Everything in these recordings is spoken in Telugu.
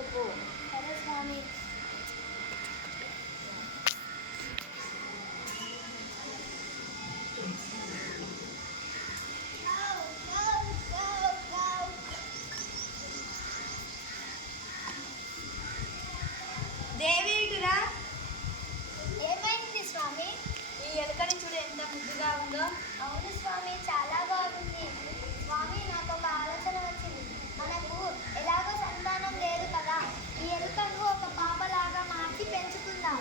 తీసుకోపో. సరే స్వామి. దేవి ఇటురా. ఏమైంది స్వామి? ఈ ఎలుకని చూడు ఎంత ముద్దుగా ఉందో. అవును స్వామి, చాలా బాగుంది. స్వామి, నాకు ఒక ఆలోచన వచ్చింది. మనకు ఎలాగో సంతానం లేదు కదా, ఈ ఎలుకను ఒక పాపలాగా మార్చి పెంచుకుందాం.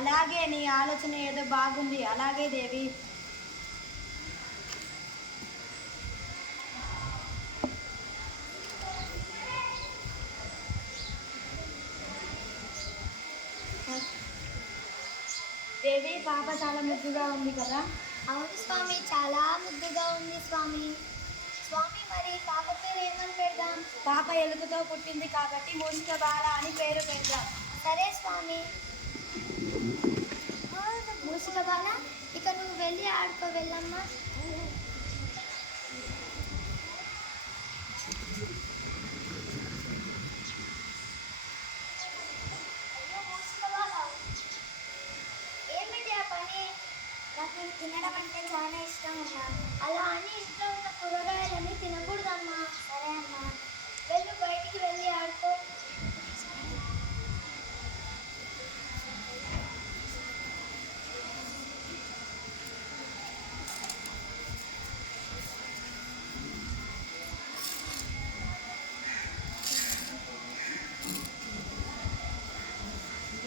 అలాగే, నీ ఆలోచన ఏదో బాగుంది. అలాగే దేవి. దేవి, పాప చాలా ముద్దుగా ఉంది కదా. అవును స్వామి, చాలా ముద్దుగా ఉంది స్వామి. స్వామి, మరి పాప పేరు ఏమని పెడదాం? పాప ఎలుకతో పుట్టింది కాబట్టి మూషిక బాల అని పేరు పెడదాం. సరే స్వామి. మూసిక బాల, ఇక నువ్వు వెళ్ళి ఆడుకో, వెళ్ళమ్మా. అయ్యో మూసిక బాల, ఏమిటి ఆ పని? నాకు తినడం అంటే చాలా ఇష్టం అమ్మా. అలా అని ఇంట్లో ఉన్న కూరగాయలని తినకూడదమ్మా. సరే అమ్మా, వెళ్ళు, బయటికి వెళ్ళి ఆడుకో.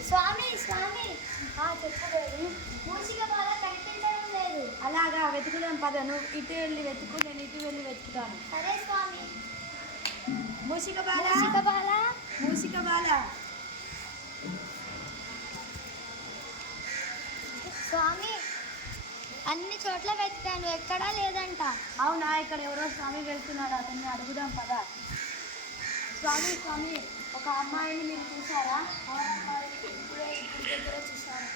స్వామి, స్వామి. చెప్పలేదు. మూసిక బాల కనిపించడం లేదు. అలాగా, వెతుకుదాం పద. నువ్వు ఇటు వెళ్ళి వెతుకు, నేను ఇటు వెళ్ళి వెతుకుతాను. సరే స్వామి. మూషిక బాల, మూసిక బాల. మూషిక బాల. స్వామి, అన్ని చోట్ల వెతికాను, ఎక్కడా లేదంట. అవునా, ఇక్కడ ఎవరో స్వామి వెళ్తున్నాడు, అతన్ని అడుగుదాం పద. స్వామి, స్వామి, ఒక అమ్మాయిని మీరు చూసారా? ఇప్పుడే ఇంటి దగ్గర చూశాను.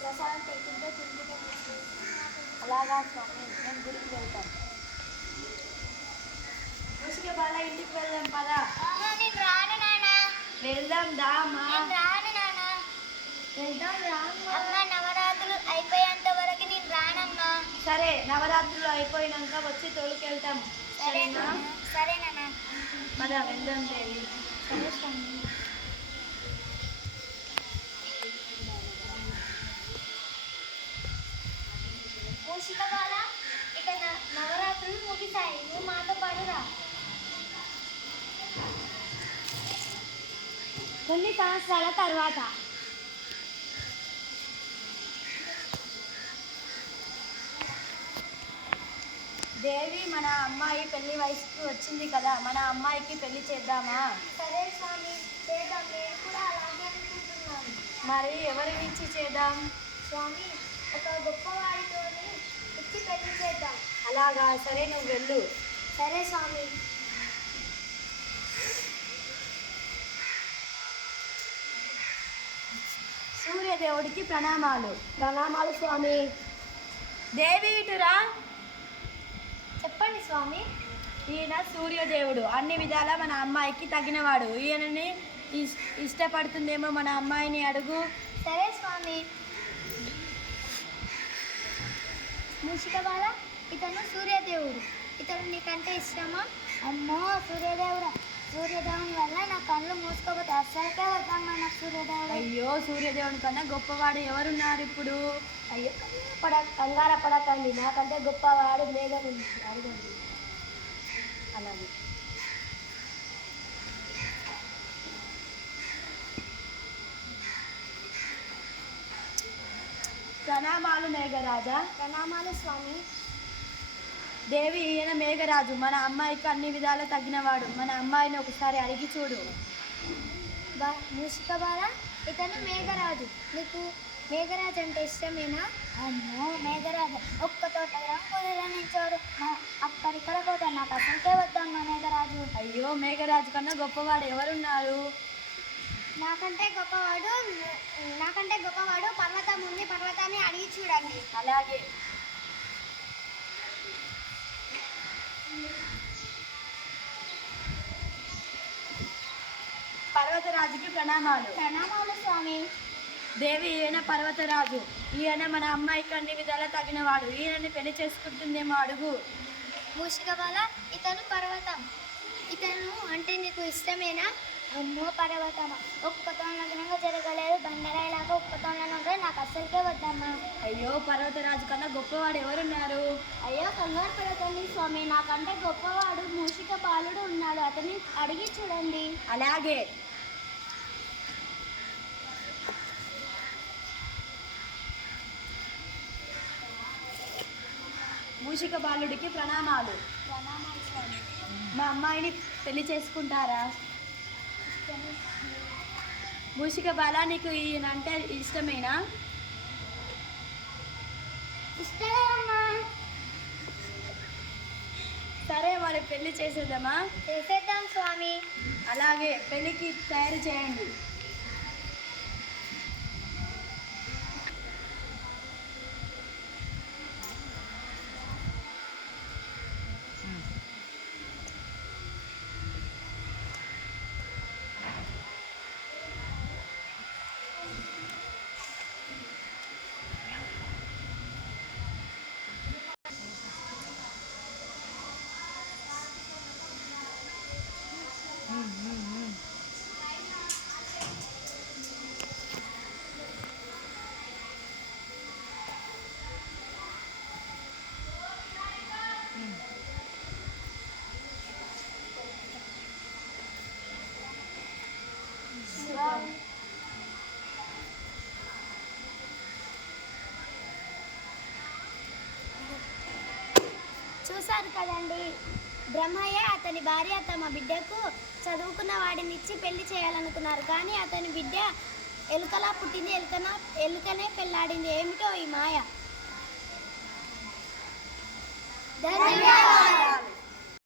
ప్రసాదం పెట్టిందో తింటుందో చూసాను. అలాగా స్వామి, మేము గుడికి వెళ్తాం. మూషిక బాల, ఇంటికి వెళ్దాం పద. నేను రాను నాన్న. వెళ్దాం దా అమ్మా. నేను రాను నాన్న. వెళ్దాం రా అమ్మ. నవరాత్రులు అయిపోయేంత వరకు నేను రానమ్మా. సరే, నవరాత్రులు అయిపోయినాక వచ్చి తోలుకెళ్తాం. సరేనా? సరే నాన్న. పద వెళ్దాం దేవి. సరే స్వామి. మూషిక బాల, ఇక నవరాత్రులు ముగిశాయి, నువ్వు మాతో పాడురా. కొన్ని సంవత్సరాల తర్వాత దేవి, మన అమ్మాయి పెళ్లి వయసుకు వచ్చింది కదా, మన అమ్మాయికి పెళ్లి చేద్దామా? సరే స్వామి, చేద్దాం. నేను కూడా అలాగే అనుకుంటున్నాను. మరి ఎవరినిచ్చి చేద్దాం? స్వామి, ఒక గొప్పవాడితోని ఇచ్చి పెళ్లి చేద్దాం. అలాగా, సరే నువ్వు వెళ్ళు. సరే స్వామి. సూర్యదేవుడికి ప్రణామాలు. ప్రణామాలు స్వామి. దేవి ఇటురా. చెప్పండి స్వామి. ఈయన సూర్యదేవుడు, అన్ని విధాలా మన అమ్మాయికి తగినవాడు. ఈయనని ఇష్టపడుతుందేమో మన అమ్మాయిని అడుగు. సరే స్వామి. మూషిక బాల, ఇతను సూర్యదేవుడు. ఇతను నీకంటే ఇష్టమా? అమ్మో సూర్యదేవుడా, సూర్యదేవుని వల్ల నా కళ్ళు మూసుకోపోతే అస్సలకే వద్దామా నాకు సూర్యదేవుడు. అయ్యో, సూర్యదేవుని కన్నా గొప్పవాడు ఎవరున్నారు ఇప్పుడు? అయ్యో, కంగార పడకండి, నాకంటే గొప్పవాడు మేఘం ఉంది, అడగండి. అలాగే. ప్రణామాలు మేఘరాజా. ప్రణామాలు స్వామి. దేవి, ఈయన మేఘరాజు, మన అమ్మాయికి అన్ని విధాలా తగినవాడు. మన అమ్మాయిని ఒకసారి అడిగి చూడు. మూషిక బాల, ఇతను మేఘరాజు. నీకు మేఘరాజు అంటే ఇష్టమేనా? అమ్మో, మేఘరాజు ఒక్క తోట నిల్చోడు, అక్కడిక్కడ పోతాను, నాకు అసలుకే వద్దమ్మా మేఘరాజు. అయ్యో, మేఘరాజు కన్నా గొప్పవాడు ఎవరున్నారు? నాకంటే గొప్పవాడు పర్వతం ఉంది, పర్వతాన్ని అడిగి చూడండి. అలాగే. పర్వత పర్వతరాజుకి ప్రణామాలు. ప్రణామాలు స్వామి. దేవి, ఈయన పర్వతరాజు. ఈయన మన అమ్మాయికి అన్ని విధాలా తగినవాడు. ఈయనని పెళ్లి చేసుకుంటుందేమో అడుగు. మూషికబాల, ఇతను పర్వతం. ఇతను అంటే నీకు ఇష్టమేనా? అమ్మో పర్వతమా, ఒక్కతో లగ్నంగా జరగలేదు. బండరాయిలాగా ఒక్కతో ఉంటే నాకు అస్సలకే వద్దమ్మా. అయ్యో, పర్వతరాజు కన్నా గొప్పవాడు ఎవరున్నారు? అయ్యో కంగారు పడకండి స్వామి, నాకంటే గొప్పవాడు మూషిక బాలుడు ఉన్నాడు. అతన్ని అడిగి చూడండి. అలాగే. మూషిక బాలుడికి ప్రణామాలు. ప్రణామాలు స్వామి. మా అమ్మాయిని పెళ్లి చేసుకుంటారా? మూషిక బాల, నీకు ఈయనంటే ఇష్టమేనా? ఇష్టమే అమ్మా. సరే, మరి పెళ్లి చేసేద్దామా? చేసేద్దాం స్వామి. అలాగే, పెళ్లికి తయారు చేయండి. చూశారు కదండి, బ్రహ్మయ్య అతని భార్య తమ బిడ్డకు చదువుకున్న వాడినిచ్చి పెళ్లి చేయాలనుకున్నారు. కానీ అతని బిడ్డ ఎలుకలా పుట్టింది, ఎలుకనే పెళ్ళాడింది. ఏమిటో ఈ మాయ. ధన్యవాదాలు.